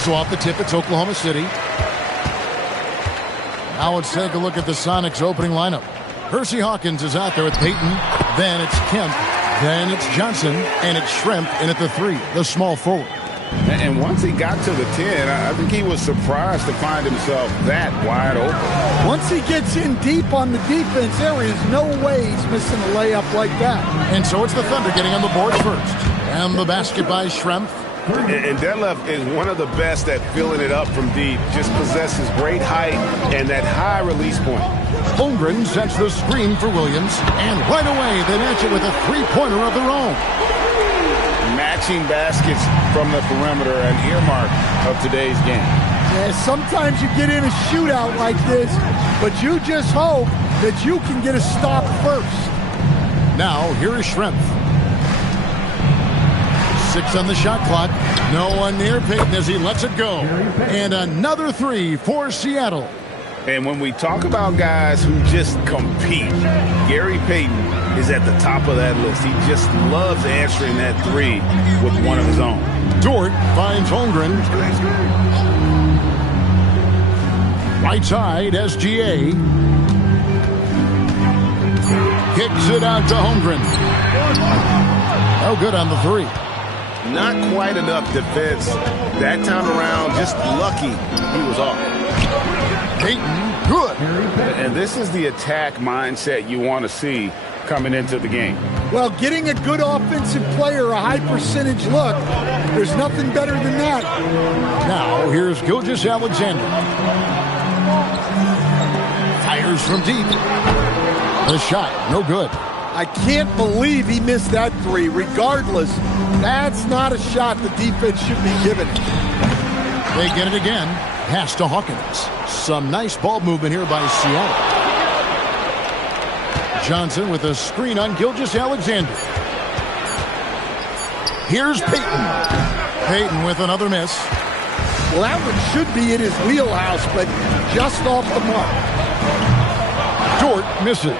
So off the tip, it's Oklahoma City. Now let's take a look at the Sonics opening lineup. Percy Hawkins is out there with Payton. Then it's Kemp. Then it's Johnson. And it's Shrimp in at the 3, the small forward. And once he got to the 10, I think he was surprised to find himself that wide open. Once he gets in deep on the defense, there is no way he's missing a layup like that. And so it's the Thunder getting on the board first. And the basket by Shrimp. And Detlef is one of the best at filling it up from deep. Just possesses great height and that high release point. Holmgren sets the screen for Williams. And right away, they match it with a three-pointer of their own. Matching baskets from the perimeter, an earmark of today's game. Yeah, sometimes you get in a shootout like this, but you just hope that you can get a stop first. Now, here is Shrimp. 6 on the shot clock. No one near Payton as he lets it go. And another 3 for Seattle. And when we talk about guys who just compete, Gary Payton is at the top of that list. He just loves answering that 3 with one of his own. Dort finds Holmgren. Right side, SGA. Kicks it out to Holmgren. No good on the 3. Not quite enough defense. That time around, just lucky he was off. Payton, good. And this is the attack mindset you want to see coming into the game. Well, getting a good offensive player a high percentage look, there's nothing better than that. Now, here's Gilgeous-Alexander. Fires from deep. The shot, no good. I can't believe he missed that 3. Regardless, that's not a shot the defense should be giving. They get it again. Pass to Hawkins. Some nice ball movement here by Seattle. Johnson with a screen on Gilgeous-Alexander. Here's Payton. Payton with another miss. Well, that one should be in his wheelhouse, but just off the mark. Dort misses.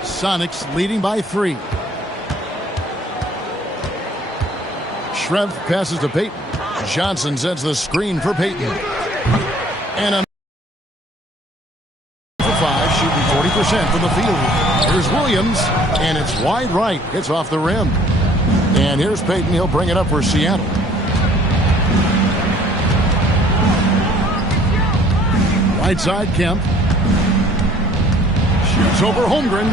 Sonics leading by 3. Shrimp passes to Payton. Johnson sends the screen for Payton. And a for 5, shooting 40% from the field. Here's Williams, and it's wide right. It's off the rim. And here's Payton. He'll bring it up for Seattle. Right side, Kemp. Shoots over Holmgren.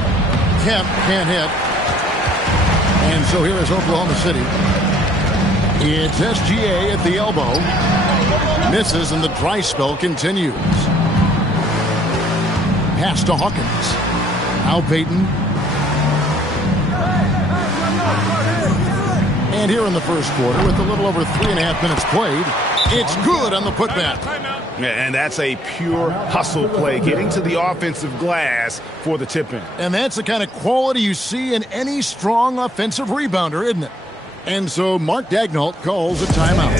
Kemp can't hit. And so here is Oklahoma City. It's SGA at the elbow. Misses, and the dry spell continues. Pass to Hawkins. Now Payton. And here in the first quarter, with a little over 3.5 minutes played, it's good on the putback. And that's a pure hustle play, getting to the offensive glass for the tip-in. And that's the kind of quality you see in any strong offensive rebounder, isn't it? And so Mark Daigneault calls a timeout.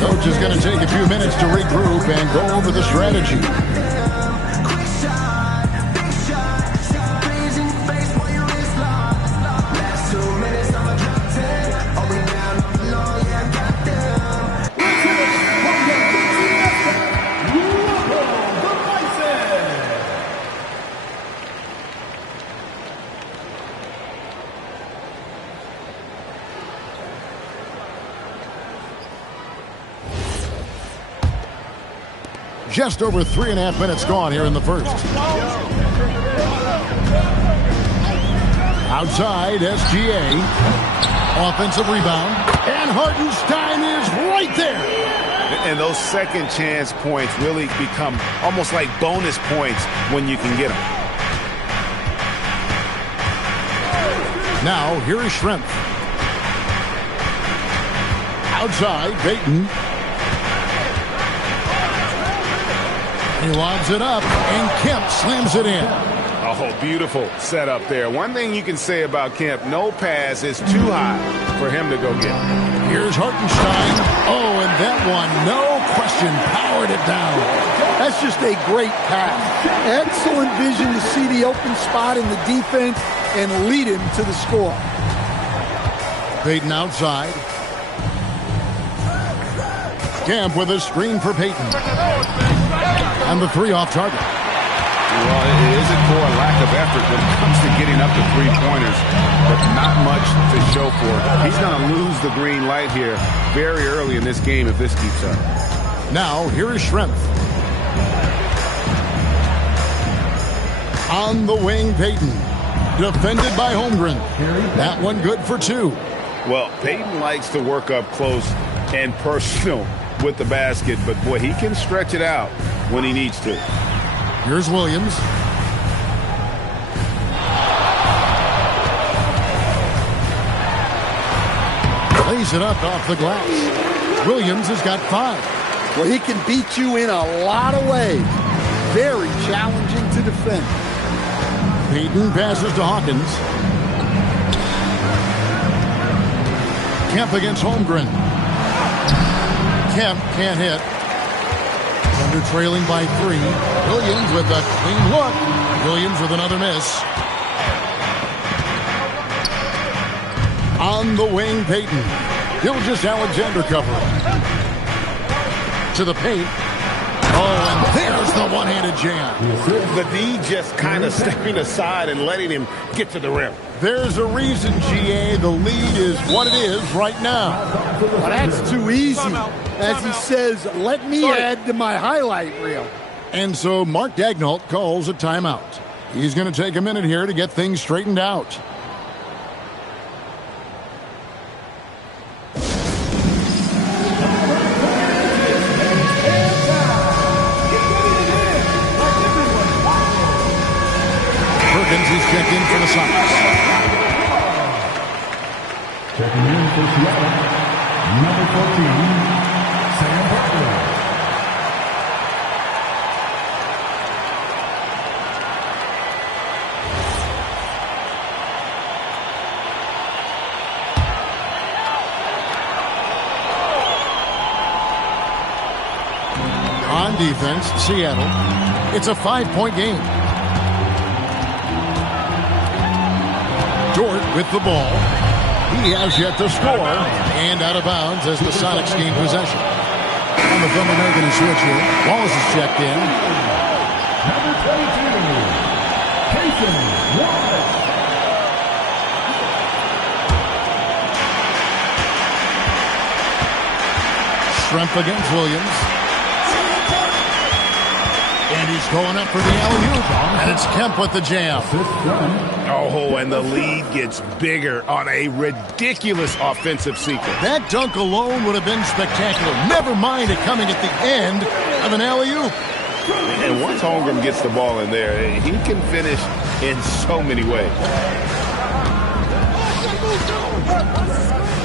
Coach is going to take a few minutes to regroup and go over the strategy. Just over 3.5 minutes gone here in the first. Outside, SGA. Offensive rebound. And Hartenstein is right there. And those second chance points really become almost like bonus points when you can get them. Now, here is Shrimp. Outside, Payton. He lobs it up, and Kemp slams it in. Oh, beautiful setup there. One thing you can say about Kemp, no pass is too high for him to go get. Here's Hartenstein. Oh, and that one, no question, powered it down. That's just a great pass. Excellent vision to see the open spot in the defense and lead him to the score. Payton outside. Kemp with a screen for Payton. And the three off target. Well, it isn't for a lack of effort when it comes to getting up to three-pointers, but not much to show for it. He's going to lose the green light here very early in this game if this keeps up. Now, here is Schrempf. On the wing, Payton. Defended by Holmgren. That one good for two. Well, Payton likes to work up close and personal with the basket, but boy, he can stretch it out when he needs to. Here's Williams. Lays it up off the glass. Williams has got 5. Well, he can beat you in a lot of ways. Very challenging to defend. Payton passes to Hawkins. Kemp against Holmgren. Kemp can't hit. Thunder trailing by 3. Williams with a clean look. Williams with another miss. On the wing, Payton. Gilgeous-Alexander covering. To the paint. Oh, and there's the one-handed jam. The D just kind of stepping aside and letting him get to the rim. There's a reason, GA, the lead is what it is right now. Well, that's too easy. As he says, let me add to my highlight reel. And so Mark Daigneault calls a timeout. He's going to take a minute here to get things straightened out. He's checked in for the Sonics. Checking in for Seattle, number 14, Sam Butler. On defense, Seattle. It's a 5-point game. Dort with the ball. He has yet to score. And out of bounds as the Sonics gain possession. On the Thunder making a switch here. Wallace is checked in. Number 22, Casey Wallace. Schrempf against Williams. And he's going up for the alley-oop. And it's Kemp with the jam. Oh, and the lead gets bigger on a ridiculous offensive sequence. That dunk alone would have been spectacular. Never mind it coming at the end of an alley-oop. And once Holmgren gets the ball in there, he can finish in so many ways.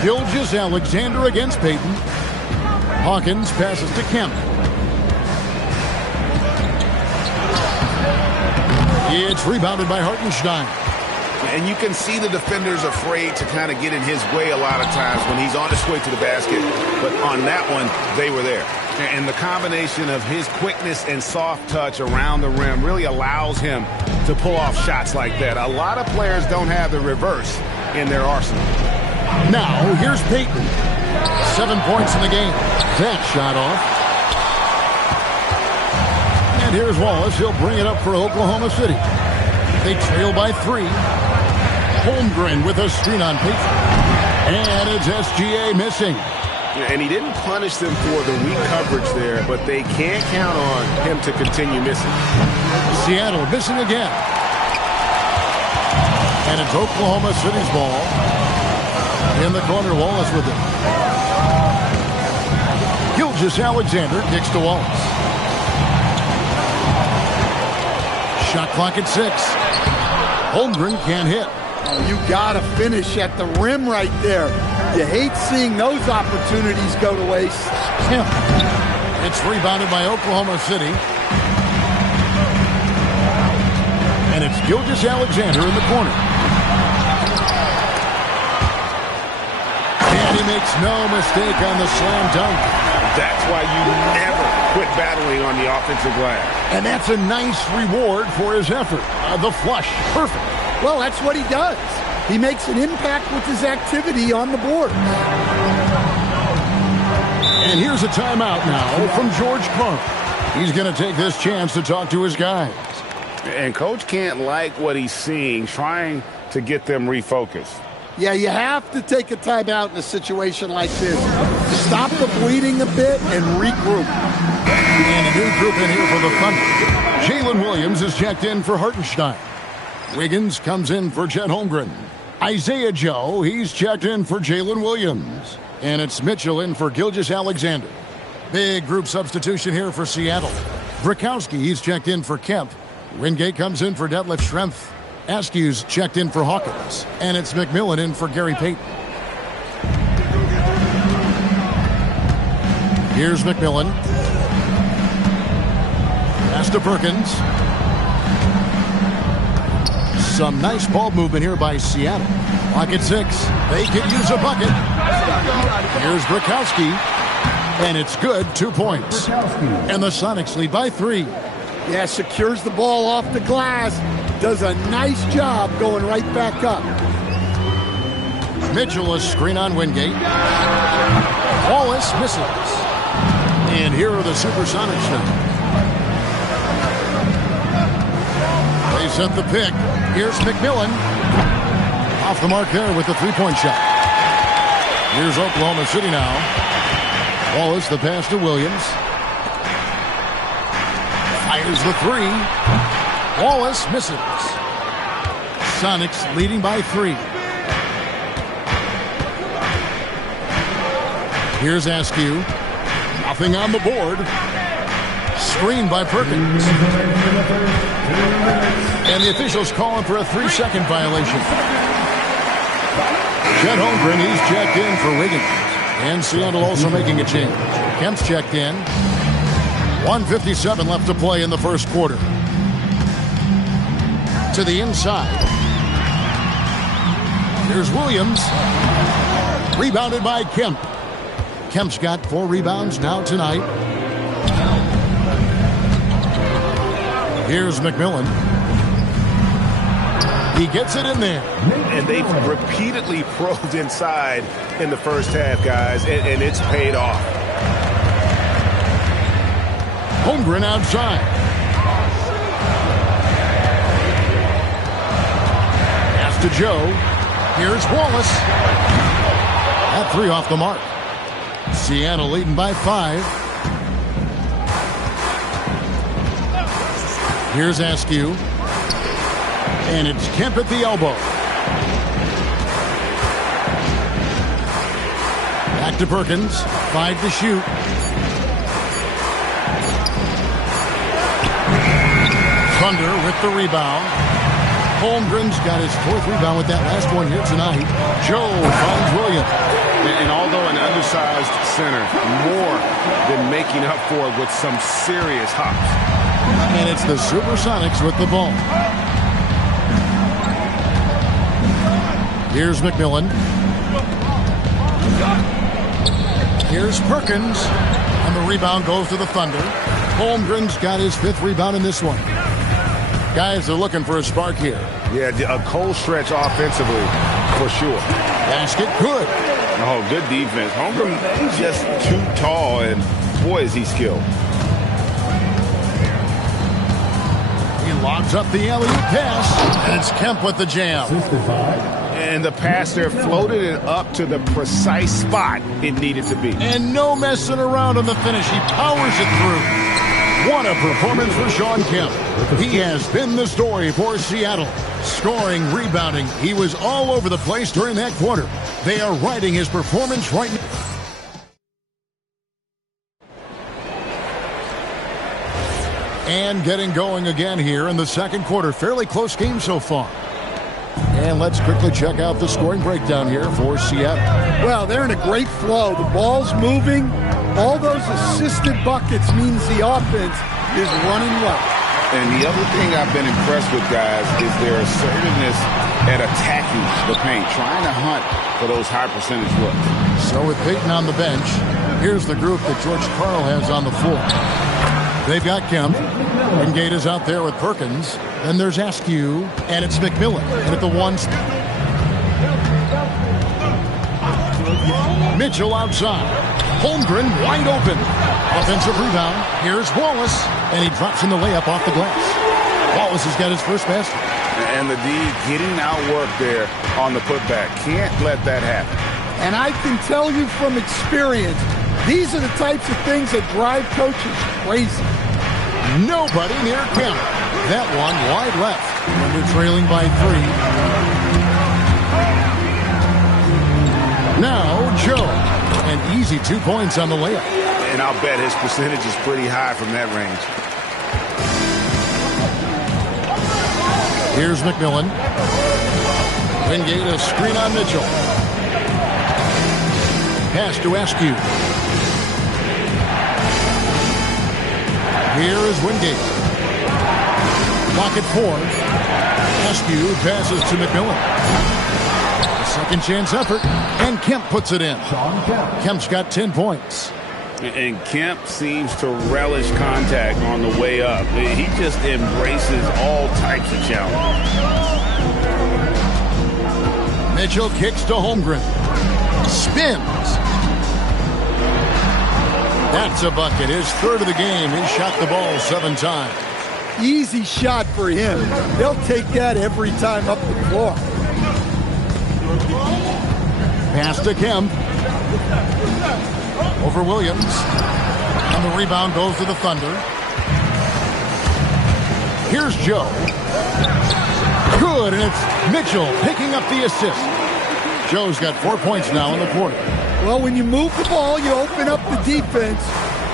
Gilgeous-Alexander against Payton. Hawkins passes to Kemp. It's rebounded by Hartenstein. And you can see the defenders afraid to kind of get in his way a lot of times when he's on his way to the basket. But on that one, they were there. And the combination of his quickness and soft touch around the rim really allows him to pull off shots like that. A lot of players don't have the reverse in their arsenal. Now, here's Payton. 7 points in the game. That shot off. And here's Wallace. He'll bring it up for Oklahoma City. They trail by 3. Holmgren with a screen on Payton. And it's SGA missing. And he didn't punish them for the weak coverage there, but they can't count on him to continue missing. Seattle missing again. And it's Oklahoma City's ball. In the corner, Wallace with it. Gilgeous-Alexander kicks to Wallace. Shot clock at 6. Holmgren can't hit. Oh, you gotta finish at the rim right there. You hate seeing those opportunities go to waste. Kemp. It's rebounded by Oklahoma City. And it's Gilgeous-Alexander in the corner. And he makes no mistake on the slam dunk. That's why you never quit battling on the offensive glass. And that's a nice reward for his effort. The flush. Perfect. Well, that's what he does. He makes an impact with his activity on the board. And here's a timeout now from George Clark. He's going to take this chance to talk to his guys. And Coach can't like what he's seeing, trying to get them refocused. Yeah, you have to take a timeout in a situation like this. Stop the bleeding a bit and regroup. And a new group in here for the Thunder. Jalen Williams is checked in for Hartenstein. Wiggins comes in for Chet Holmgren. Isaiah Joe, he's checked in for Jalen Williams. And it's Mitchell in for Gilgeous-Alexander. Big group substitution here for Seattle. Brakowski, he's checked in for Kemp. Wingate comes in for Detlef Schrempf. Askew's checked in for Hawkins. And it's McMillan in for Gary Payton. Here's McMillan. Pass to Perkins. Some nice ball movement here by Seattle. Clock at 6. They could use a bucket. Here's Brakowski. And it's good. 2 points. And the Sonics lead by 3. Yeah, secures the ball off the glass. Does a nice job going right back up. Mitchell, a screen on Wingate. Wallace misses. And here are the Supersonics now. They set the pick. Here's McMillan. Off the mark there with the three-point shot. Here's Oklahoma City now. Wallace, the pass to Williams. Fires the three. Wallace misses. Sonics leading by 3. Here's Askew. Nothing on the board. Screened by Perkins. And the officials calling for a 3-second violation. Chet Holmgren, he's checked in for Wiggins. And Seattle also making a change. Kemp's checked in. 1:57 left to play in the first quarter. To the inside. Here's Williams. Rebounded by Kemp. Kemp's got 4 rebounds now tonight. Here's McMillan. He gets it in there. And they've repeatedly probed inside in the first half, guys, and it's paid off. Holmgren outside. Pass to Joe. Here's Wallace. That 3 off the mark. Seattle leading by 5. Here's Askew. And it's Kemp at the elbow. Back to Perkins. 5 to shoot. Thunder with the rebound. Holmgren's got his 4th rebound with that last one here tonight. Joe finds Williams. And although an undersized center, more than making up for it with some serious hops. And it's the Supersonics with the ball. Here's McMillan. Here's Perkins. And the rebound goes to the Thunder. Holmgren's got his 5th rebound in this one. Guys are looking for a spark here. Yeah, a cold stretch offensively, for sure. Basket good. Oh, good defense. Holmgren is just too tall, and boy, is he skilled. He lobs up the alley-oop pass, and it's Kemp with the jam. And the pass there floated it up to the precise spot it needed to be. And no messing around on the finish. He powers it through. What a performance for Shawn Kemp. He has been the story for Seattle. Scoring, rebounding. He was all over the place during that quarter. They are riding his performance right now. And getting going again here in the second quarter. Fairly close game so far. And let's quickly check out the scoring breakdown here for Seattle. Well, they're in a great flow. The ball's moving. All those assisted buckets means the offense is running well. And the other thing I've been impressed with, guys, is their assertiveness at attacking the paint, trying to hunt for those high percentage looks. So with Payton on the bench, here's the group that George Karl has on the floor. They've got Kemp. Wingate is out there with Perkins. Then there's Askew, and it's McMillan. And at the 1 spot. Mitchell outside. Holmgren wide open. Offensive rebound. Here's Wallace. And he drops in the layup off the glass. Wallace has got his first basket. And the D getting outworked there on the putback. Can't let that happen. And I can tell you from experience, these are the types of things that drive coaches crazy. Nobody near Kemp. That one wide left. And they're trailing by 3. Now Joe. An easy 2 points on the layup. And I'll bet his percentage is pretty high from that range. Here's McMillan. Wingate a screen on Mitchell. Pass to Askew. Here is Wingate. Clock at 4. Askew passes to McMillan. A second chance effort. And Kemp puts it in. Kemp's got 10 points. And Kemp seems to relish contact on the way up. He just embraces all types of challenge. Mitchell kicks to Holmgren. Spins. That's a bucket. His third of the game. He shot the ball 7 times. Easy shot for him. They'll take that every time up the floor. Pass to Kemp. Over Williams. And the rebound goes to the Thunder. Here's Joe. Good, and it's Mitchell picking up the assist. Joe's got 4 points now in the quarter. Well, when you move the ball, you open up the defense.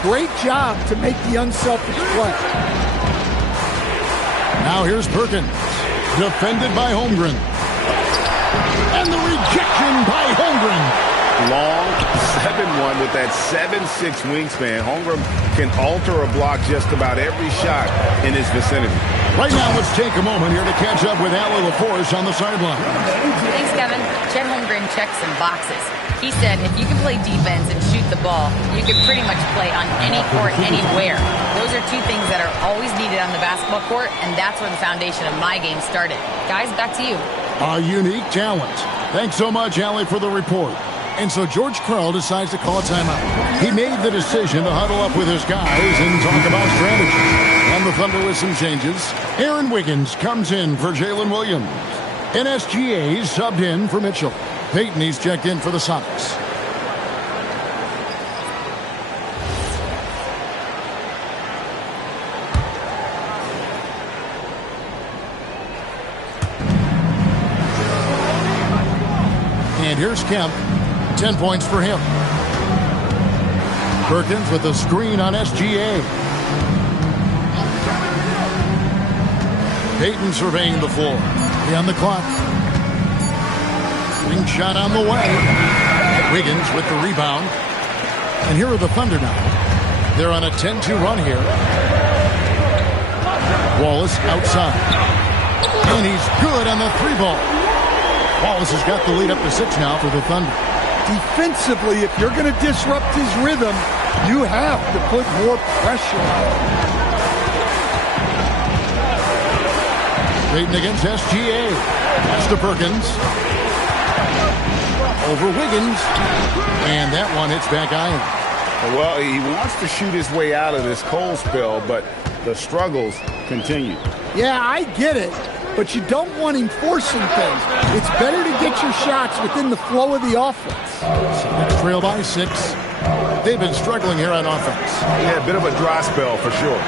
Great job to make the unselfish play. Now here's Perkins. Defended by Holmgren. And the rejection by Holmgren. Long 7-1 with that 7'6" wingspan. Holmgren can alter a block just about every shot in his vicinity. Right now, let's take a moment here to catch up with Allie LaForce on the sideline. Thanks, Kevin. Chet Holmgren checks some boxes. He said if you can play defense and shoot the ball, you can pretty much play on any court, anywhere. Those are 2 things that are always needed on the basketball court, and that's where the foundation of my game started. Guys, back to you. A unique talent. Thanks so much, Allie, for the report. And so George Karl decides to call a timeout. He made the decision to huddle up with his guys and talk about strategy. And the Thunder with some changes. Aaron Wiggins comes in for Jalen Williams. NSGA subbed in for Mitchell. Payton, he's checked in for the Sonics. And here's Kemp. 10 points for him. Perkins with a screen on SGA. Payton surveying the floor. On the clock. Wing shot on the way. Wiggins with the rebound. And here are the Thunder now. They're on a 10-2 run here. Wallace outside. And he's good on the 3-ball. Wallace has got the lead up to 6 now for the Thunder. Defensively, if you're going to disrupt his rhythm, you have to put more pressure on him. Payton against SGA. Pass to Perkins. Over Wiggins. And that one hits back iron. Well, he wants to shoot his way out of this cold spell, but the struggles continue. Yeah, I get it. But you don't want him forcing things. It's better to get your shots within the flow of the offense. Sonics trail by 6. They've been struggling here on offense. Yeah, a bit of a dry spell for sure.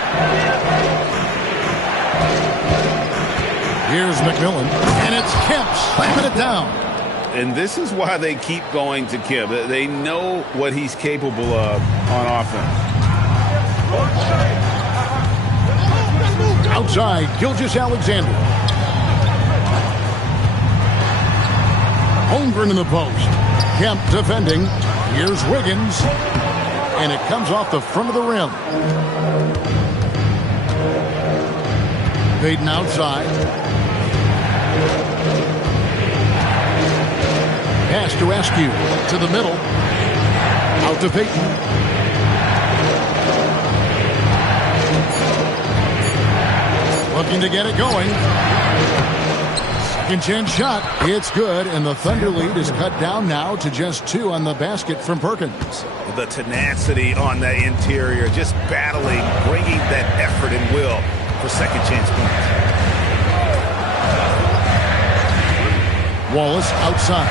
Here's McMillan, and it's Kemp slamming it down. And this is why they keep going to Kemp. They know what he's capable of on offense. Outside, Gilgeous-Alexander. Holmgren in the post. Kemp defending. Here's Wiggins. And it comes off the front of the rim. Payton outside. Pass to Askew. To the middle. Out to Payton. Looking to get it going. Second chance shot. It's good, and the Thunder lead is cut down now to just 2 on the basket from Perkins. The tenacity on that interior, just battling, bringing that effort and will for second chance points. Wallace outside.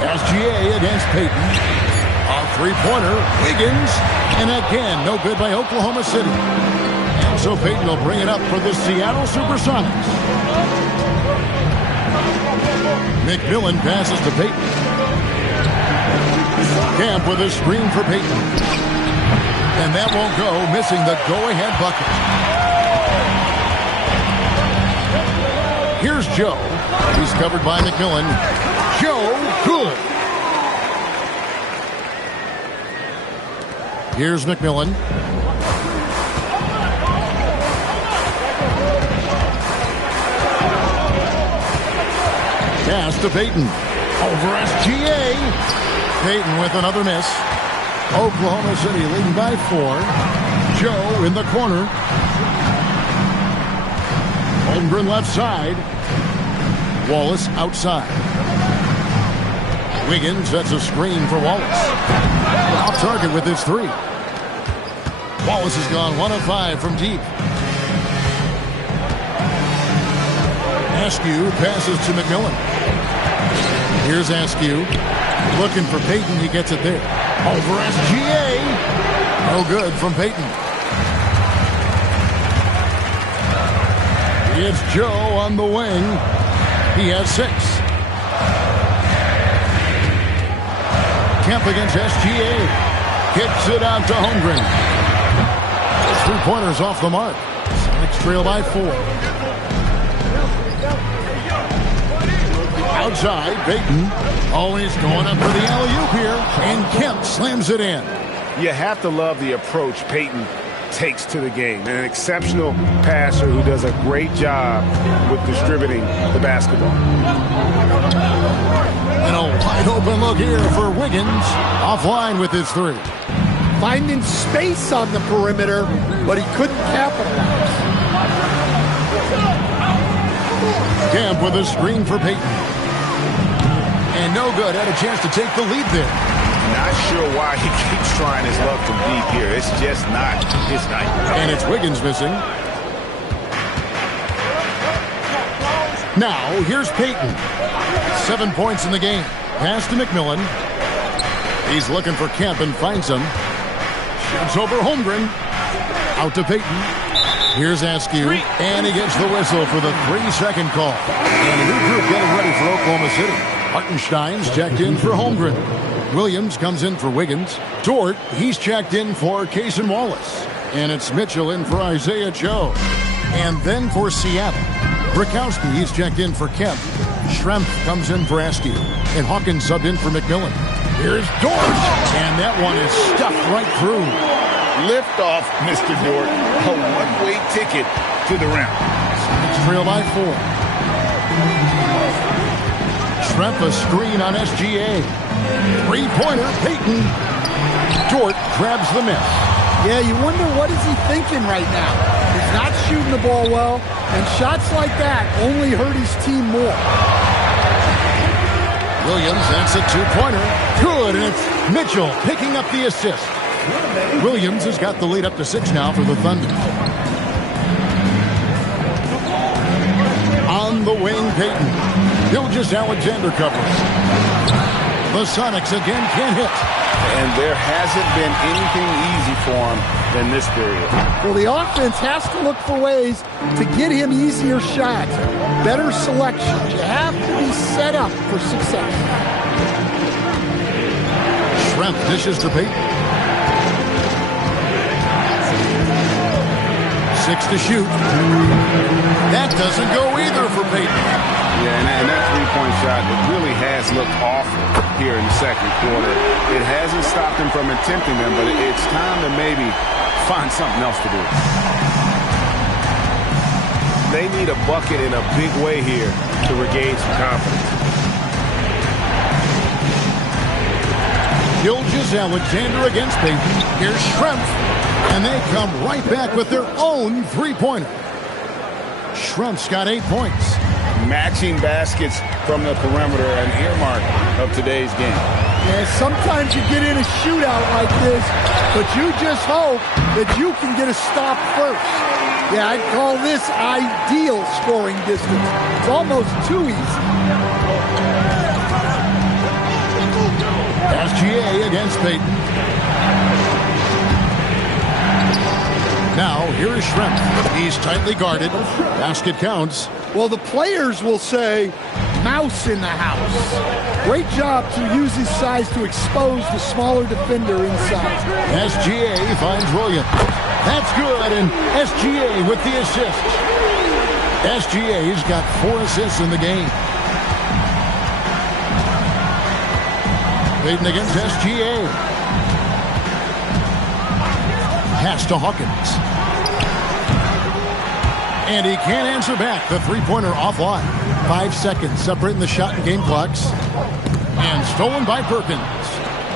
SGA against Payton. A three-pointer. Wiggins. And again, no good by Oklahoma City. And so Payton will bring it up for the Seattle Supersonics. McMillan passes to Payton. Camp with a screen for Payton. And that won't go, missing the go-ahead bucket. Here's Joe. He's covered by McMillan. Joe, good. Here's McMillan. Pass to Payton. Over SGA. Payton with another miss. Oklahoma City leading by 4. Joe in the corner. Holmgren left side. Wallace outside. Wiggins sets a screen for Wallace. Off target with his 3. Wallace has gone 1 of 5 from deep. Askew passes to McMillan. Here's Askew. Looking for Payton. He gets it there. Over SGA. No good from Payton. It's Joe on the wing. He has 6. Kemp against SGA. Kicks it out to Holmgren. His 3-pointers off the mark. Sonics trail by 4. Outside, Payton. Always going up for the alley-oop here. And Kemp slams it in. You have to love the approach Payton takes to the game. An exceptional passer who does a great job with distributing the basketball. And a wide open look here for Wiggins. Offline with his 3. Finding space on the perimeter, but he couldn't capitalize. Camp with a screen for Payton. And no good. Had a chance to take the lead there. Not sure why he keeps trying his luck from deep here. It's just not his night. And it's Wiggins missing. Now, here's Payton. 7 points in the game. Pass to McMillan. He's looking for Kemp and finds him. Shoots over Holmgren. Out to Payton. Here's Askew. And he gets the whistle for the 3-second call. And a new group getting ready for Oklahoma City. Hartenstein's checked in for Holmgren. Williams comes in for Wiggins. Dort, he's checked in for Cason Wallace. And it's Mitchell in for Isaiah Joe. And then for Seattle, Brakowski, he's checked in for Kemp. Schrempf comes in for Askew. And Hawkins subbed in for McMillan. Here's Dort. And that one is stuffed right through. Lift off, Mr. Dort. A one-way ticket to the rim. It's trail by 4. Schrempf a screen on SGA. 3-pointer, Payton. Dort grabs the miss. Yeah, you wonder what is he thinking right now. He's not shooting the ball well, and shots like that only hurt his team more. Williams, that's a 2-pointer. Good, and it's Mitchell picking up the assist. Williams has got the lead up to 6 now for the Thunder. On the wing, Payton. Gilgeous Alexander covers. The Sonics again can't hit. And there hasn't been anything easy for him in this period. Well, the offense has to look for ways to get him easier shots, better selections. You have to be set up for success. Schrempf dishes to Payton. 6 to shoot. That doesn't go either for Payton. Yeah, and that three-point shot, it really has looked awful here in the second quarter. It hasn't stopped him from attempting them, but it's time to maybe find something else to do. They need a bucket in a big way here to regain some confidence. Gilgeous Alexander against Payton. Here's Schrempf. And they come right back with their own 3-pointer. Schrempf's got 8 points. Matching baskets from the perimeter, an earmark of today's game. Yeah, sometimes you get in a shootout like this, but you just hope that you can get a stop first. Yeah, I'd call this ideal scoring distance. It's almost too easy. SGA against Payton. Now, here is Schrempf. He's tightly guarded. Basket counts. Well, the players will say, mouse in the house. Great job to use his size to expose the smaller defender inside. SGA finds Williams. That's good, and SGA with the assist. SGA's got 4 assists in the game. Payton against SGA. Pass to Hawkins. And he can't answer back. The three-pointer offline. 5 seconds separating the shot and game clocks. And stolen by Perkins.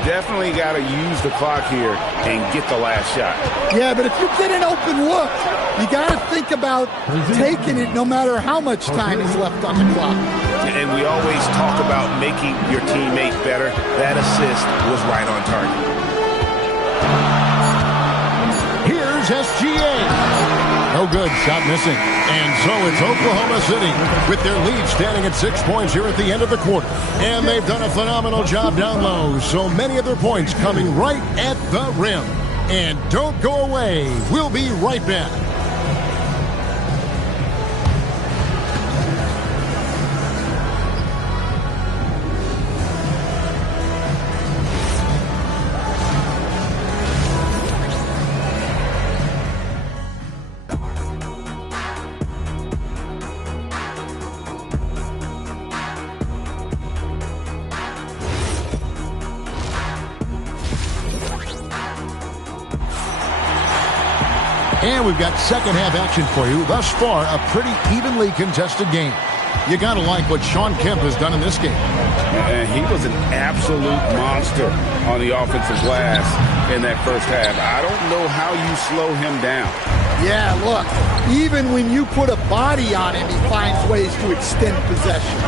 Definitely got to use the clock here and get the last shot. Yeah, but if you get an open look, you got to think about taking it no matter how much time is left on the clock. And we always talk about making your teammate better. That assist was right on target. Here's SGA. No good, shot missing. And so it's Oklahoma City with their lead standing at 6 points here at the end of the quarter. And they've done a phenomenal job down low. So many of their points coming right at the rim. And don't go away. We'll be right back. And we've got second half action for you. Thus far, a pretty evenly contested game. You got to like what Shawn Kemp has done in this game. And he was an absolute monster on the offensive glass in that first half. I don't know how you slow him down. Yeah, look, even when you put a body on him, he finds ways to extend possession.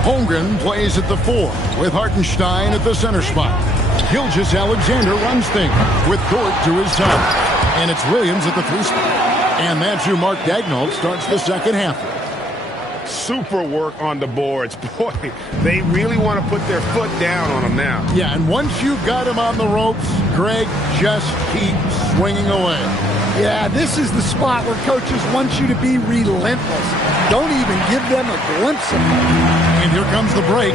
Holmgren plays at the 4 with Hartenstein at the center spot. Gilgeous-Alexander runs things with Dort to his side. And it's Williams at the 3 spot. And that's who Mark Daigneault starts the second half. Super work on the boards. Boy, they really want to put their foot down on him now. Yeah, and once you've got him on the ropes, Greg, just keep swinging away. Yeah, this is the spot where coaches want you to be relentless. Don't even give them a glimpse of it. And here comes the break.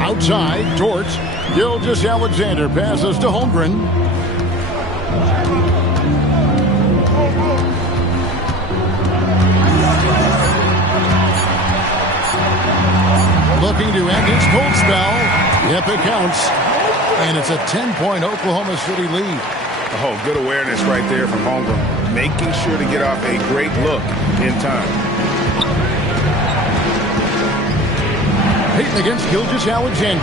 Outside, Dort. Gilgeous-Alexander passes to Holmgren. Looking to end his cold spell. Yep, it counts. And it's a 10-point Oklahoma City lead. Oh, good awareness right there from Holmgren. Making sure to get off a great look in time. Payton against Gilgeous-Alexander.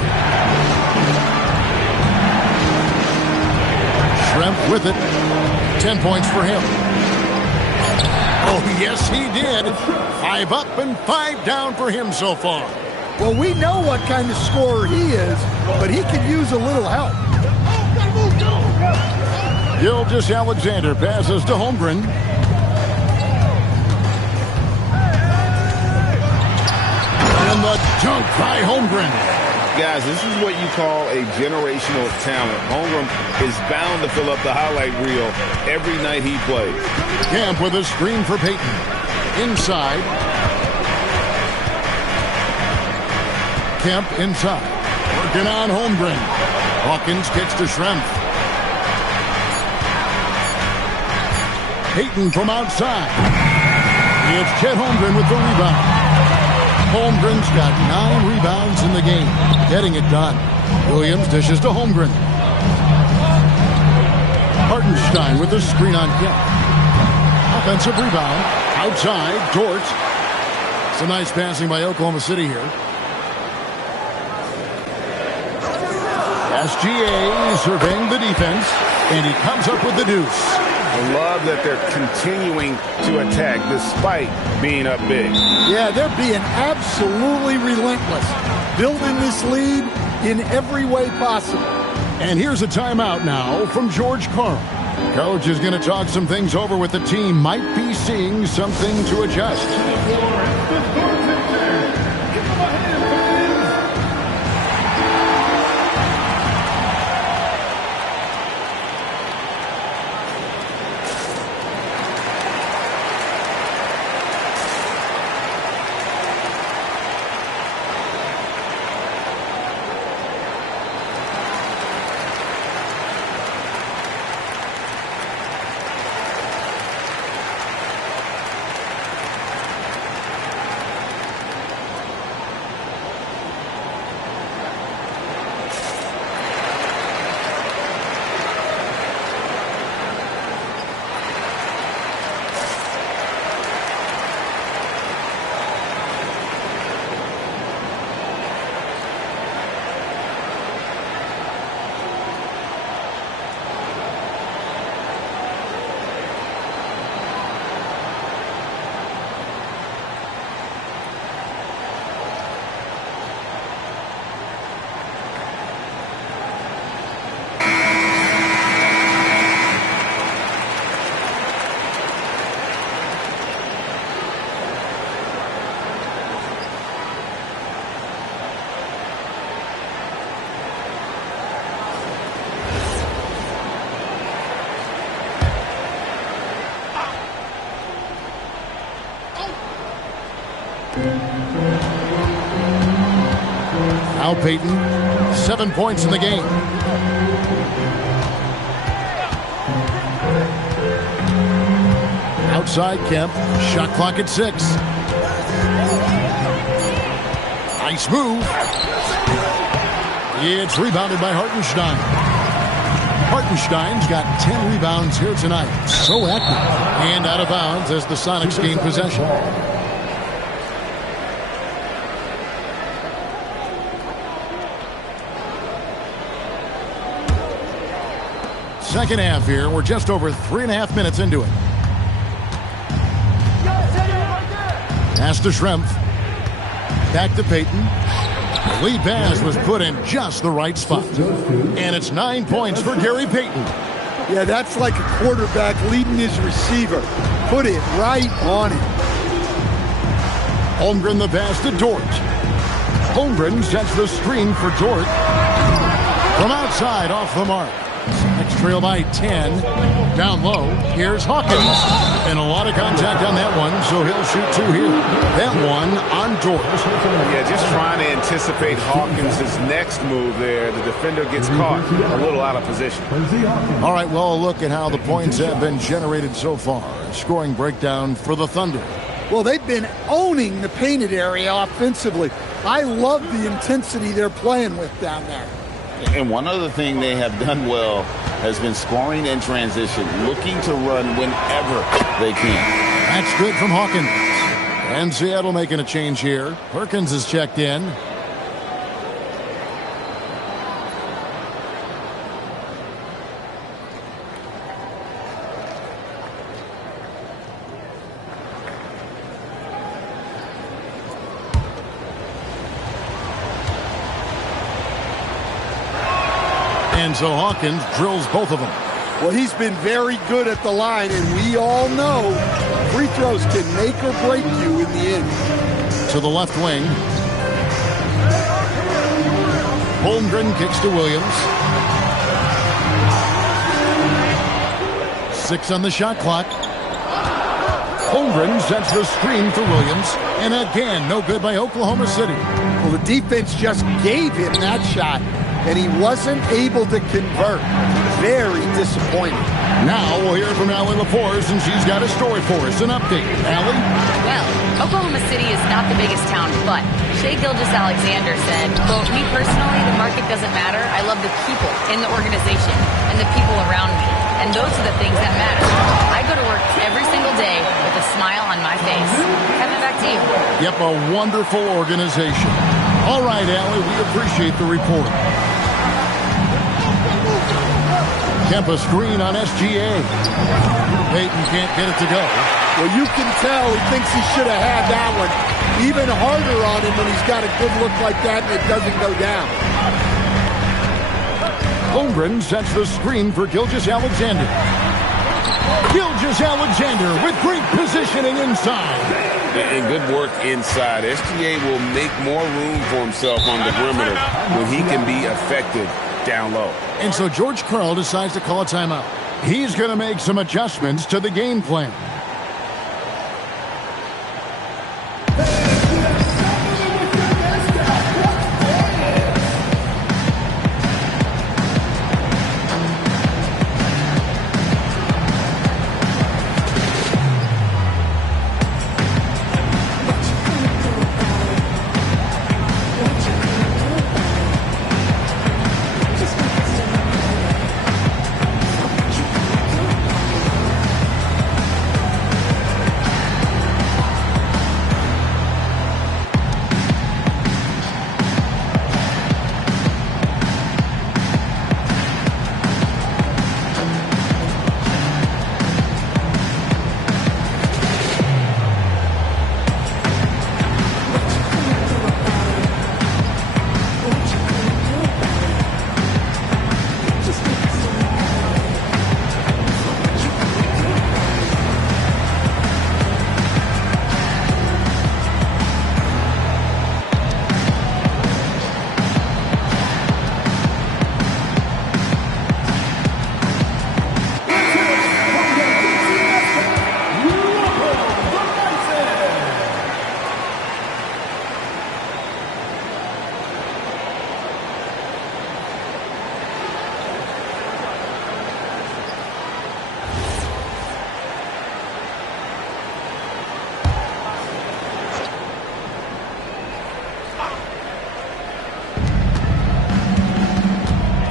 Schrempf with it. 10 points for him. Oh, yes, he did. 5 up and 5 down for him so far. Well, we know what kind of scorer he is, but he could use a little help. Gilgeous-Alexander passes to Holmgren. And the dunk by Holmgren. Guys, this is what you call a generational talent. Holmgren is bound to fill up the highlight reel every night he plays. Kemp with a screen for Payton. Inside. Kemp inside. Working on Holmgren. Hawkins kicks to Schrempf. Payton from outside. It's Chet Holmgren with the rebound. Holmgren's got 9 rebounds in the game. Getting it done. Williams dishes to Holmgren. Hartenstein with the screen on Kemp. Offensive rebound. Outside. Dort. Some nice passing by Oklahoma City here. SGA surveying the defense. And he comes up with the deuce. I love that they're continuing to attack despite being up big. Yeah, they're being absolutely relentless, building this lead in every way possible. And here's a timeout now from George Karl. Coach is going to talk some things over with the team. Might be seeing something to adjust. Now Peyton, 7 points in the game. Outside Kemp, shot clock at 6. Nice move. It's rebounded by Hartenstein. Hartenstein's got 10 rebounds here tonight. So active. And out of bounds as the Sonics gain possession. Second half here. We're just over 3.5 minutes into it. Pass to Schrempf. Back to Peyton. The lead pass was put in just the right spot. And it's 9 points for Gary Payton. Yeah, that's like a quarterback leading his receiver. Put it right on him. Holmgren the pass to Dort. Holmgren sets the screen for Dort. From outside, off the mark. Sonics trail by 10. Down low, here's Hawkins. And a lot of contact on that one, so he'll shoot 2 here. That one on Dort. Yeah, just trying to anticipate Hawkins' next move there. The defender gets caught a little out of position. All right, well, a look at how the points have been generated so far. Scoring breakdown for the Thunder. Well, they've been owning the painted area offensively. I love the intensity they're playing with down there. And one other thing they have done well has been scoring in transition, looking to run whenever they can. That's good from Hawkins. And Seattle making a change here. Perkins is checked in. And so Hawkins drills both of them. Well, he's been very good at the line, and we all know free throws can make or break you in the end. To the left wing. Holmgren kicks to Williams. 6 on the shot clock. Holmgren sets the screen for Williams. And again, no good by Oklahoma City. Well, the defense just gave him that shot, and he wasn't able to convert. Very disappointing. Now we'll hear from Allie Laforce, and she's got a story for us. An update. Allie? Well, Oklahoma City is not the biggest town, but Shai Gilgeous-Alexander said, quote, "Me personally, the market doesn't matter. I love the people in the organization and the people around me. And those are the things that matter. I go to work every single day with a smile on my face." Kevin, back to you. Yep, a wonderful organization. All right, Allie, we appreciate the report. Kemp a screen on SGA. Payton can't get it to go. Well, you can tell he thinks he should have had that one. Even harder on him when he's got a good look like that and it doesn't go down. Holmgren sets the screen for Gilgeous-Alexander. Gilgeous-Alexander with great positioning inside. And good work inside. SGA will make more room for himself on the perimeter when he can be effective down low. And so George Karl decides to call a timeout. He's going to make some adjustments to the game plan.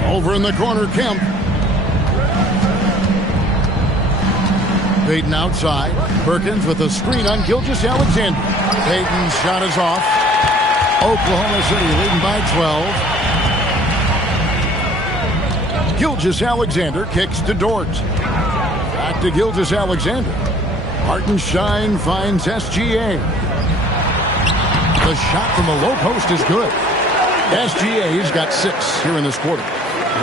Over in the corner, Kemp. Payton outside. Perkins with a screen on Gilgeous-Alexander. Payton's shot is off. Oklahoma City leading by 12. Gilgeous-Alexander kicks to Dort. Back to Gilgeous-Alexander. Hartenstein finds SGA. The shot from the low post is good. SGA's got 6 here in this quarter.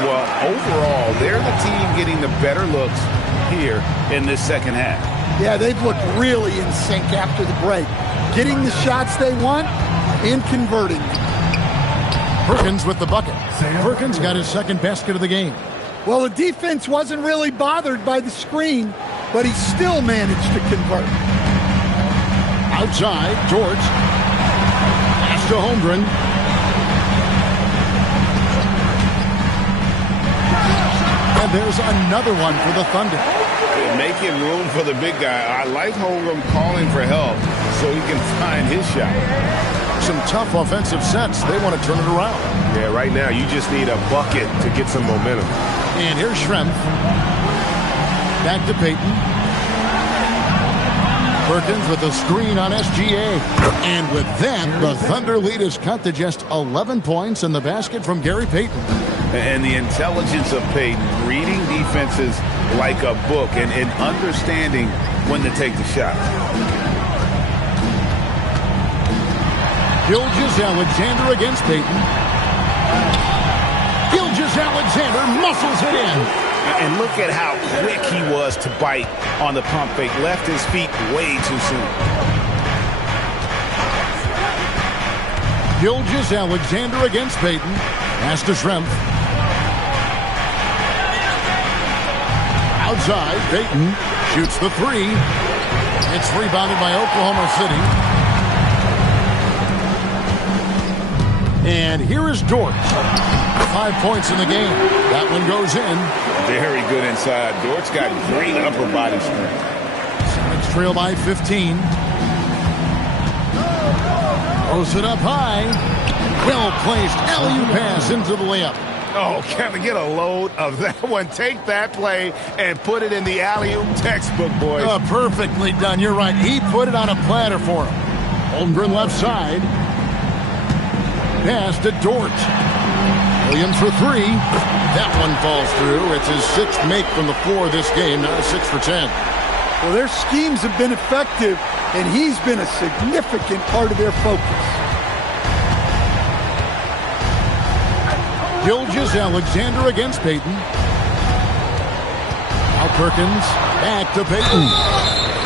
Well, overall, they're the team getting the better looks here in this second half. Yeah, they've looked really in sync after the break. Getting the shots they want and converting. Perkins with the bucket. Perkins got his second basket of the game. Well, the defense wasn't really bothered by the screen, but he still managed to convert. Outside, Dort. Pass to Holmgren. And there's another one for the Thunder. Making room for the big guy. I like Holmgren calling for help so he can find his shot. Some tough offensive sets. They want to turn it around. Yeah, right now you just need a bucket to get some momentum. And here's Schrempf. Back to Payton. Perkins with a screen on SGA. And with that, the Thunder lead is cut to just 11 points in the basket from Gary Payton. And the intelligence of Payton, reading defenses like a book and understanding when to take the shot. Gilgeous-Alexander against Payton. Gilgeous-Alexander muscles it in. And look at how quick he was to bite on the pump fake. Left his feet way too soon. Gilgeous-Alexander against Payton. Pass to Schrempf. Outside, Payton shoots the 3. It's rebounded by Oklahoma City. And here is Dort. 5 points in the game. That one goes in. Very good inside. Dort's got great upper body strength. Sonics trail by 15. Throws it up high. Well-placed alley-oop pass into the layup. Oh, Kevin, get a load of that one. Take that play and put it in the alley-oop textbook, boys. Perfectly done. You're right. He put it on a platter for him. Holmgren left side. Pass to Dort. Williams for three. That one falls through. It's his sixth make from the floor this game, now 6 for 10. Well, their schemes have been effective, and he's been a significant part of their focus. Gilgeous-Alexander against Payton. Now Perkins, back to Payton.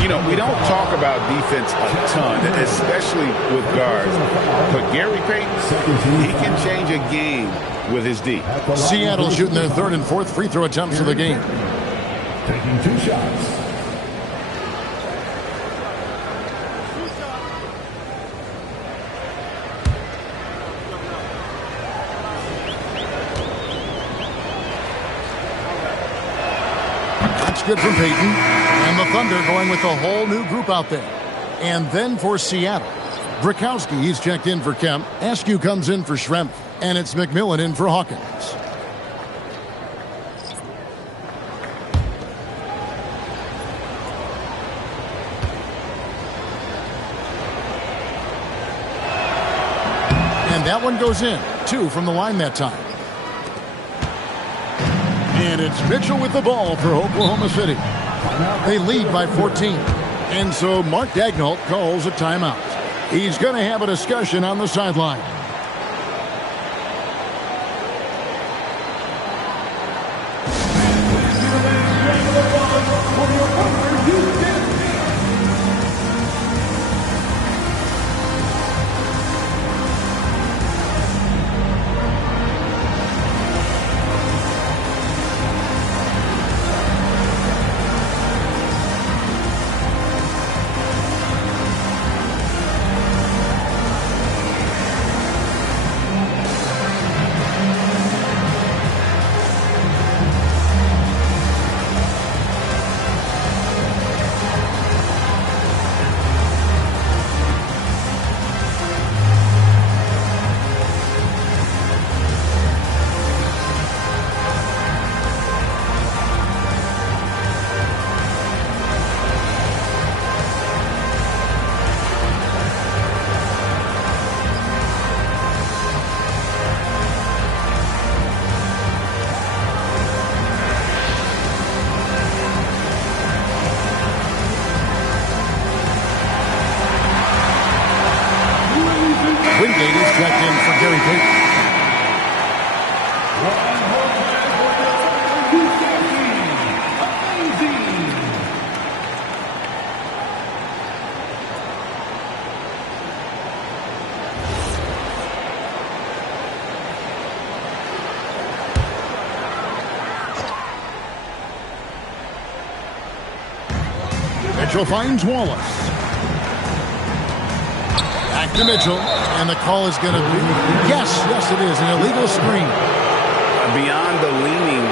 You know, we don't talk about defense a ton, especially with guards. But Gary Payton, he can change a game with his D. Seattle shooting their third and fourth free throw attempts of the game. Taking 2 shots. That's good from Payton. And the Thunder going with a whole new group out there. And then for Seattle, Brakowski, he's checked in for Kemp. Askew comes in for Schrempf. And it's McMillan in for Hawkins. And that one goes in. 2 from the line that time. And it's Mitchell with the ball for Oklahoma City. They lead by 14. And so Mark Daigneault calls a timeout. He's going to have a discussion on the sideline. Checked in for Gary Payton. Mitchell finds Wallace. Back to Mitchell. And the call is going to be, yes, it is, an illegal screen. Beyond the leaning,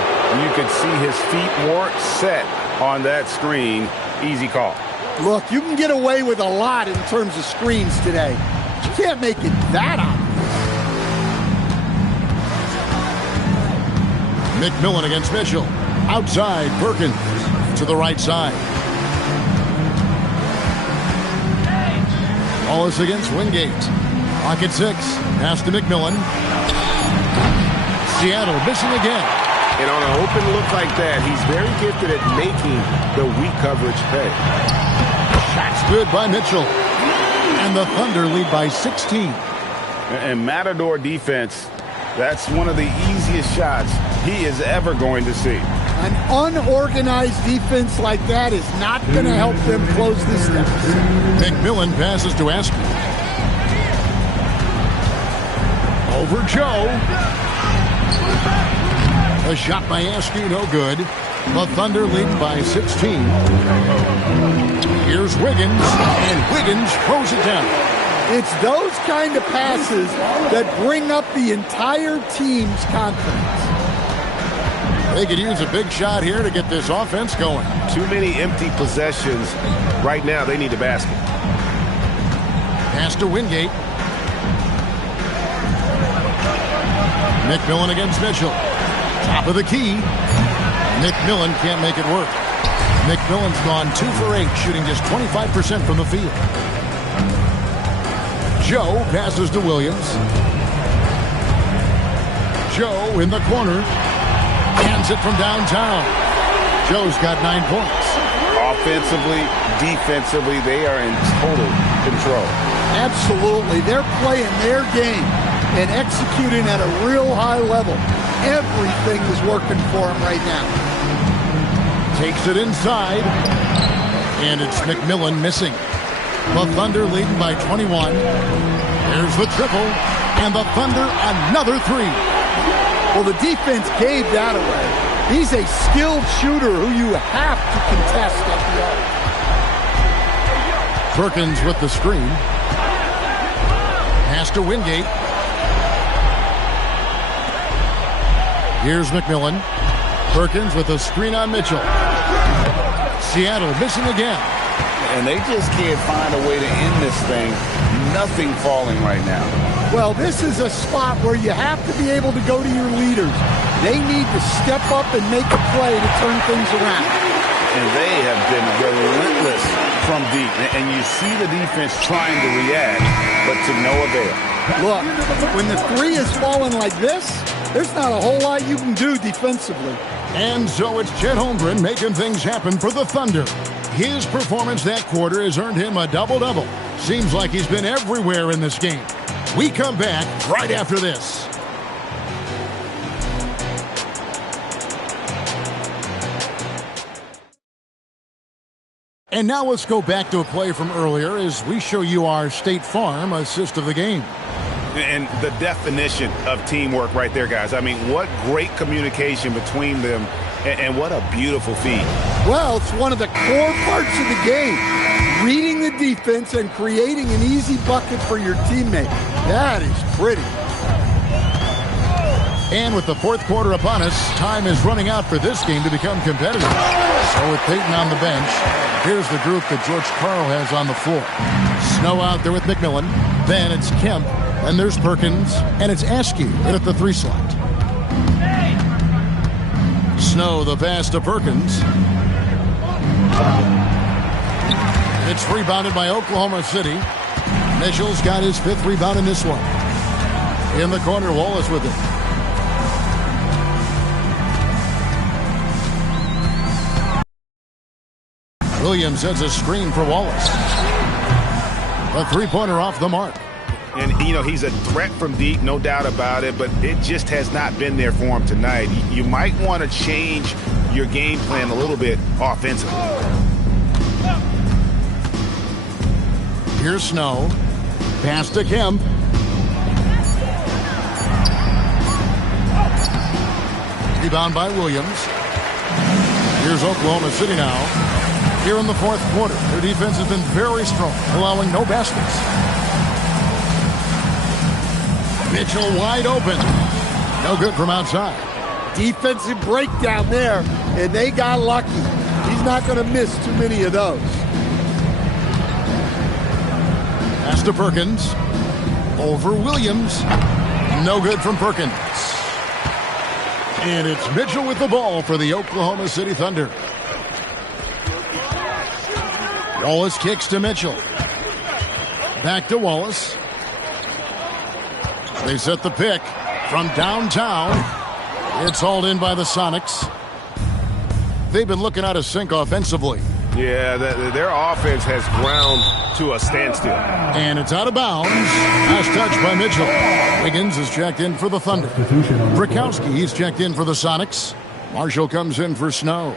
you could see his feet weren't set on that screen. Easy call. Look, you can get away with a lot in terms of screens today. You can't make it that obvious. McMillan against Mitchell. Outside, Perkins to the right side. Wallace against Wingate. Clock at 6. Pass to McMillan. Seattle missing again. And on an open look like that, he's very gifted at making the weak coverage pay. Shot's good by Mitchell. And the Thunder lead by 16. And Matador defense, that's one of the easiest shots he is ever going to see. An unorganized defense like that is not going to help them close this deficit. McMillan passes to Askew. Over Joe. A shot by Askew, no good. The Thunder lead by 16. Here's Wiggins, and Wiggins throws it down. It's those kind of passes that bring up the entire team's confidence. They could use a big shot here to get this offense going. Too many empty possessions. Right now, they need a basket. Pass to Wingate. McMillan against Mitchell. Top of the key. McMillan can't make it work. McMillan's gone 2 for 8, shooting just 25% from the field. Joe passes to Williams. Joe in the corner. Hands it from downtown. Joe's got 9 points. Offensively, defensively, they are in total control. Absolutely. They're playing their game and executing at a real high level. Everything is working for them right now. Takes it inside. And it's McMillan missing. The Thunder leading by 21. There's the triple. And the Thunder another 3. Well, the defense gave that away. He's a skilled shooter who you have to contest at the arc. Perkins with the screen. Pass to Wingate. Here's McMillan. Perkins with a screen on Mitchell. Seattle missing again. And they just can't find a way to end this thing. Nothing falling right now. Well, this is a spot where you have to be able to go to your leaders. They need to step up and make a play to turn things around. And they have been relentless from deep. And you see the defense trying to react, but to no avail. Look, when the 3 is falling like this, there's not a whole lot you can do defensively. And so it's Chet Holmgren making things happen for the Thunder. His performance that quarter has earned him a double-double. Seems like he's been everywhere in this game. We come back right after this. And now let's go back to a play from earlier as we show you our State Farm assist of the game. And the definition of teamwork right there, guys. I mean, what great communication between them, and what a beautiful feed. Well, it's one of the core parts of the game. Reading the defense and creating an easy bucket for your teammate. That is pretty. And with the fourth quarter upon us, time is running out for this game to become competitive. So with Peyton on the bench, here's the group that George Karl has on the floor. Snow out there with McMillan. Then it's Kemp. And there's Perkins. And it's Askew in at the 3 slot. Snow the pass to Perkins. It's rebounded by Oklahoma City. Mitchell's got his 5th rebound in this one. In the corner, Wallace with it. Williams sets a screen for Wallace. A 3-pointer off the mark. And, you know, he's a threat from deep, no doubt about it, but it just has not been there for him tonight. You might want to change your game plan a little bit offensively. Here's Snow. Pass to Kemp. Rebound by Williams. Here's Oklahoma City now. Here in the fourth quarter, their defense has been very strong, allowing no baskets. Mitchell wide open. No good from outside. Defensive breakdown there, and they got lucky. He's not going to miss too many of those. Pass to Perkins. Over Williams. No good from Perkins. And it's Mitchell with the ball for the Oklahoma City Thunder. Wallace kicks to Mitchell. Back to Wallace. They set the pick from downtown. It's hauled in by the Sonics. They've been looking out of sync offensively. Yeah, their offense has ground to a standstill. And it's out of bounds. Last touch by Mitchell. Wiggins is checked in for the Thunder. Brakowski, he's checked in for the Sonics. Marshall comes in for Snow.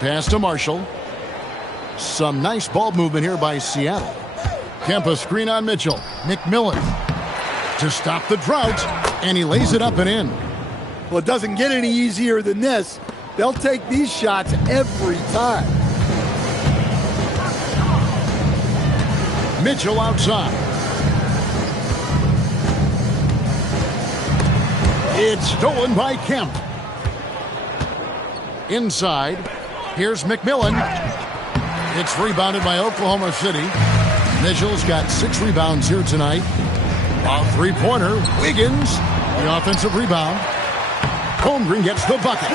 Pass to Marshall. Some nice ball movement here by Seattle. Kemp a screen on Mitchell. McMillan to stop the drought, and he lays it up and in. Well, it doesn't get any easier than this. They'll take these shots every time. Mitchell outside. It's stolen by Kemp. Inside. Here's McMillan. It's rebounded by Oklahoma City. Mitchell's got 6 rebounds here tonight. A 3-pointer. Wiggins, the offensive rebound. Holmgren gets the bucket.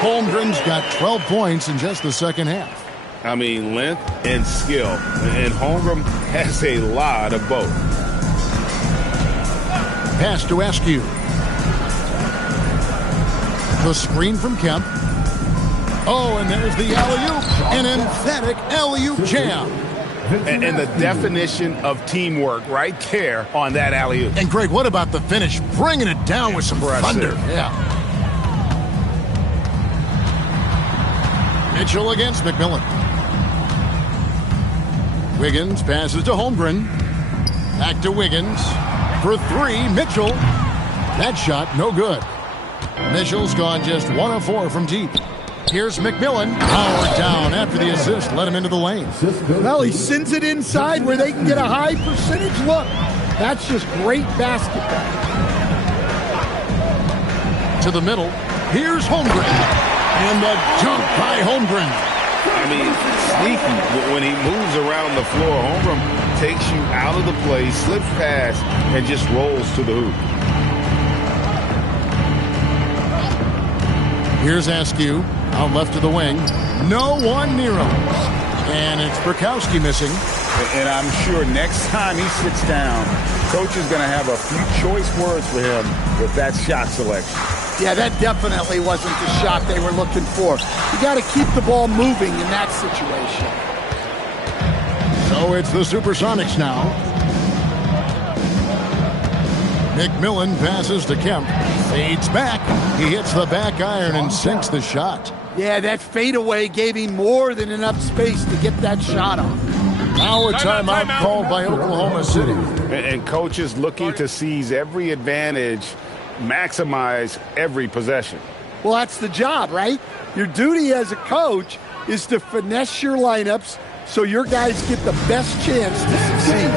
Holmgren's got 12 points in just the second half. I mean, length and skill. And Holmgren has a lot of both. Pass to Askew. The screen from Kemp. Oh, and there's the alley-oop. An emphatic alley-oop jam. And the definition of teamwork right there on that alley-oop. And, Greg, what about the finish? Bringing it down with some thunder. Yeah. Mitchell against McMillan. Wiggins passes to Holmgren. Back to Wiggins. For three, Mitchell. That shot, no good. Mitchell's gone just 1 of 4 from deep. Here's McMillan. Powered down after the assist. Let him into the lane. Well, he sends it inside where they can get a high percentage look. That's just great basketball. To the middle. Here's Holmgren. And the dunk by Holmgren. I mean, sneaky. When he moves around the floor, Holmgren takes you out of the play, slips past, and just rolls to the hoop. Here's Askew. Out left to the wing. No one near him. And it's Burkowski missing. And I'm sure next time he sits down, coach is going to have a few choice words for him with that shot selection. Yeah, that definitely wasn't the shot they were looking for. You got to keep the ball moving in that situation. So it's the Supersonics now. McMillan passes to Kemp. Fades back. He hits the back iron and sinks the shot. Yeah, that fadeaway gave him more than enough space to get that shot off. Now a timeout called by Oklahoma City. And coaches looking to seize every advantage, maximize every possession. Well, that's the job, right? Your duty as a coach is to finesse your lineups so your guys get the best chance to succeed.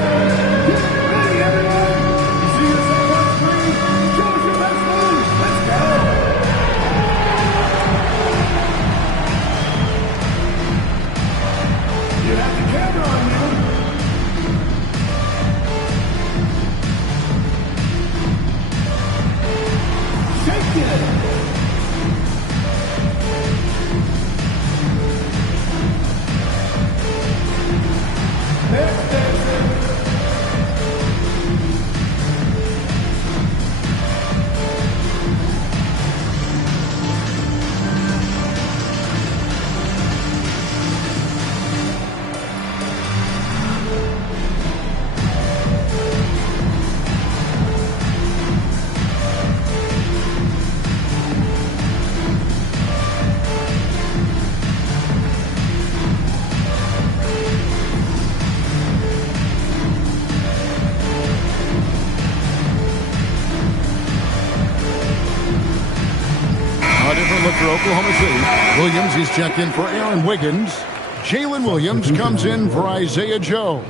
For Oklahoma City, Williams is checked in for Aaron Wiggins. Jalen Williams comes in for Isaiah Joe.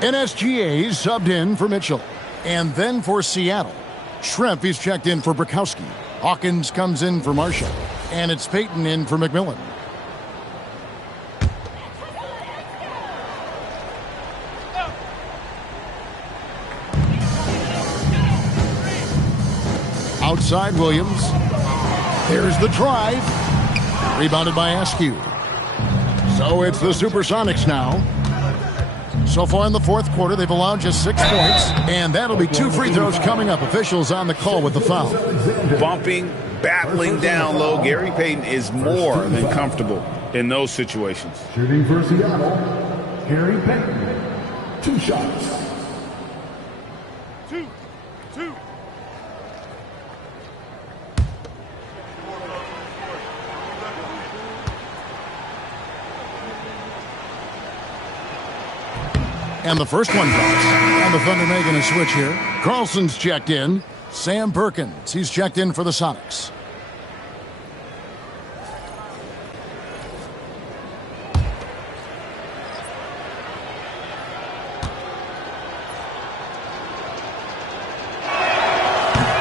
NSGA subbed in for Mitchell. And then for Seattle, Schrempf is checked in for Burkowski. Hawkins comes in for Marshall. And it's Payton in for McMillan. Outside Williams. There's the drive. Rebounded by Askew. So it's the Supersonics now. So far in the fourth quarter, they've allowed just 6 points. And that'll be 2 free throws coming up. Officials on the call with the foul. Bumping, battling down low. Gary Payton is more than comfortable in those situations. Shooting for Seattle, Gary Payton. 2 shots. Two. And the first one drops. And the Thunder making a switch here. Carlson's checked in. Sam Perkins, he's checked in for the Sonics.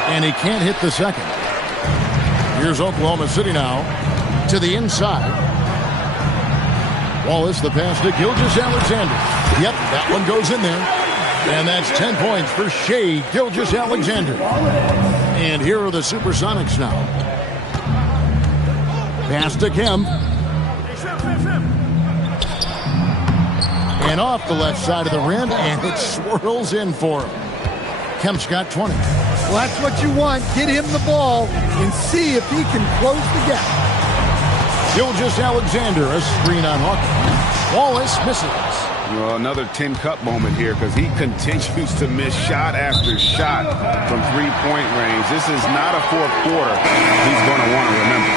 And he can't hit the second. Here's Oklahoma City now to the inside. Wallace, the pass to Gilgeous-Alexander. Yep, that one goes in there. And that's 10 points for Shai Gilgeous-Alexander. And here are the Supersonics now. Pass to Kemp. And off the left side of the rim, and it swirls in for him. Kemp's got 20. Well, that's what you want. Get him the ball and see if he can close the gap. Gilgeous-Alexander, a screen on Hawkins. Wallace misses. Well, another tin cup moment here because he continues to miss shot after shot from three-point range. This is not a fourth quarter he's going to want to remember.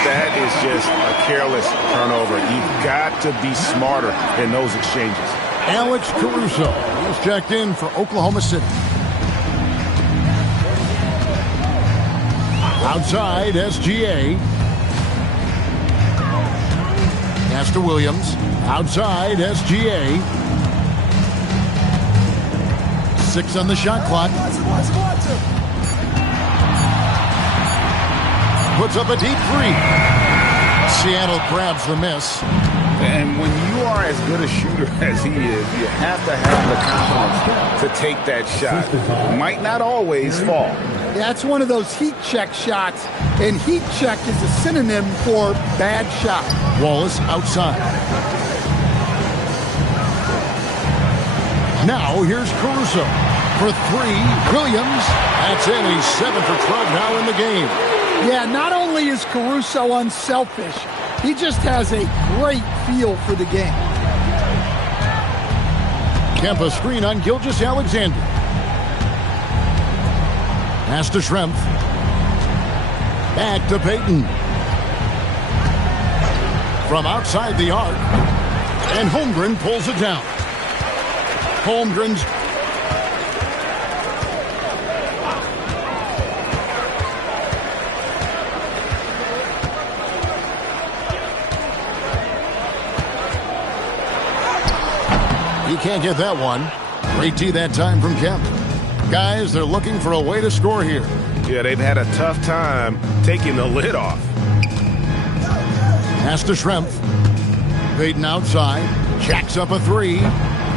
That is just a careless turnover. You've got to be smarter in those exchanges. Alex Caruso is checked in for Oklahoma City. Outside, SGA. Pass to Williams. Outside, SGA. 6 on the shot clock. Puts up a deep three. Seattle grabs the miss. And when you are as good a shooter as he is, you have to have the confidence to take that shot. Might not always fall. That's one of those heat check shots, and heat check is a synonym for bad shot. Wallace outside. Now here's Caruso for 3. Williams. That's it. He's 7 for 12 now in the game. Yeah, not only is Caruso unselfish, he just has a great feel for the game. Kemp a screen on Gilgeous-Alexander. Pass to Schrempf. Back to Payton. From outside the arc. And Holmgren pulls it down. Holmgren's he can't get that one. Great tee that time from Kemp. Guys, they're looking for a way to score here. Yeah, they've had a tough time taking the lid off. Pass to Schrempf. Payton outside. Jacks up a 3.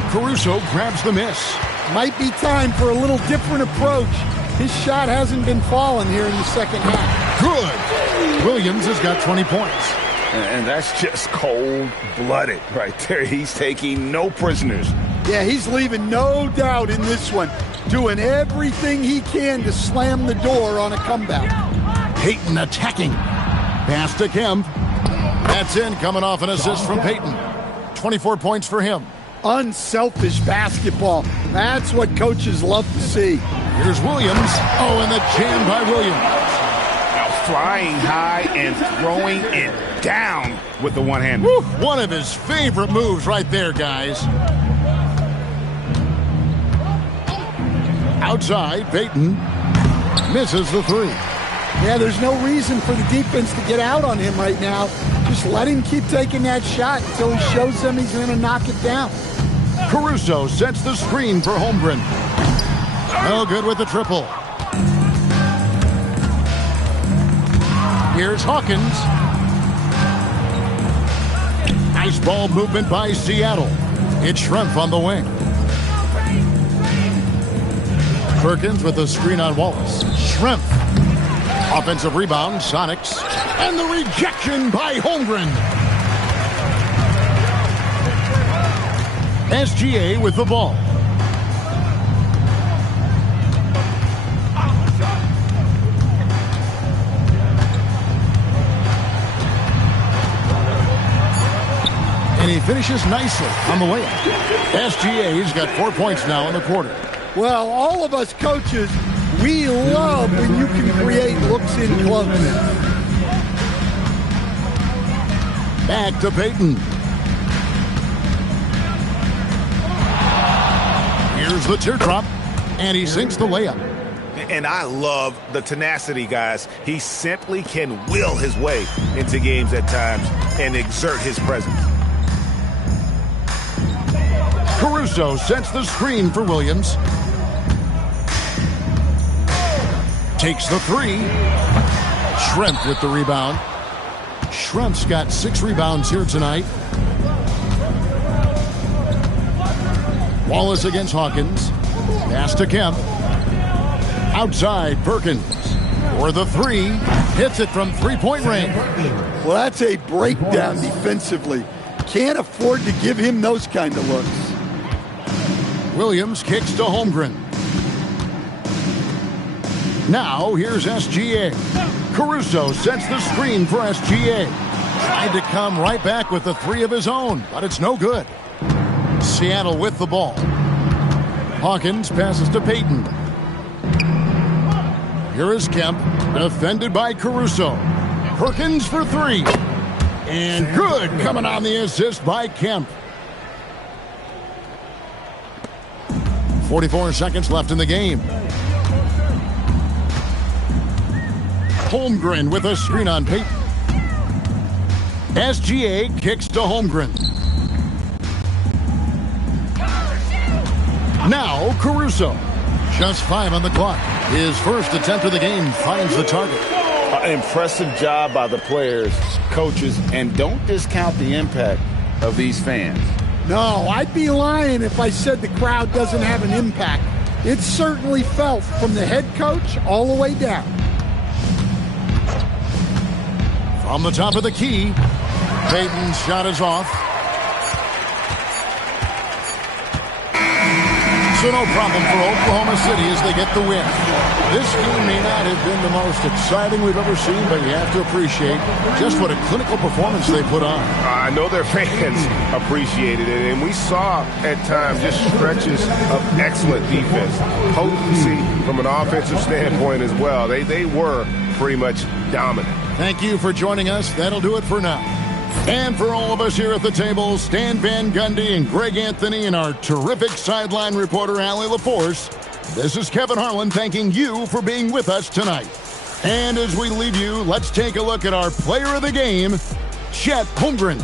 Caruso grabs the miss. Might be time for a little different approach. His shot hasn't been falling here in the second half. Good. Williams has got 20 points. And that's just cold-blooded right there. He's taking no prisoners. Yeah, he's leaving no doubt in this one. Doing everything he can to slam the door on a comeback. Payton attacking. Pass to Kemp. That's in, coming off an assist from Payton. 24 points for him. Unselfish basketball. That's what coaches love to see. Here's Williams. Oh, and the jam by Williams. Flying high and throwing it down with the one hand. Woo, one of his favorite moves right there, guys. Outside, Payton misses the 3. Yeah, there's no reason for the defense to get out on him right now. Just let him keep taking that shot until he shows them he's going to knock it down. Caruso sets the screen for Holmgren. No good with the triple. Here's Hawkins. Nice ball movement by Seattle. It's Schrempf on the wing. Perkins with a screen on Wallace. Schrempf. Offensive rebound, Sonics. And the rejection by Holmgren. SGA with the ball. And he finishes nicely on the layup. SGA's got 4 points now in the quarter. Well, all of us coaches, we love when you can create looks in close. Back to Payton. Here's the teardrop, and he sinks the layup. And I love the tenacity, guys. He simply can will his way into games at times and exert his presence. Caruso sets the screen for Williams. Takes the 3. Schrempf with the rebound. Schrempf's got 6 rebounds here tonight. Wallace against Hawkins. Pass to Kemp. Outside, Perkins. For the three, hits it from three-point range. Well, that's a breakdown defensively. Can't afford to give him those kind of looks. Williams kicks to Holmgren. Now here's SGA. Caruso sets the screen for SGA. Tried to come right back with the three of his own, but it's no good. Seattle with the ball. Hawkins passes to Payton. Here is Kemp, defended by Caruso. Perkins for three. And good, coming on the assist by Kemp. 44 seconds left in the game. Holmgren with a screen on Payton. SGA kicks to Holmgren. Now Caruso. Just 5 on the clock. His first attempt of the game finds the target. Impressive job by the players, coaches, and don't discount the impact of these fans. No, I'd be lying if I said the crowd doesn't have an impact. It's certainly felt from the head coach all the way down. From the top of the key, Payton's shot is off. So no problem for Oklahoma City as they get the win. This game may not have been the most exciting we've ever seen, but you have to appreciate just what a clinical performance they put on. I know their fans appreciated it, and we saw at times just stretches of excellent defense, potency from an offensive standpoint as well. They were pretty much dominant. Thank you for joining us. That'll do it for now. And for all of us here at the table, Stan Van Gundy and Greg Anthony and our terrific sideline reporter, Allie LaForce, this is Kevin Harlan thanking you for being with us tonight. And as we leave you, let's take a look at our player of the game, Chet Holmgren.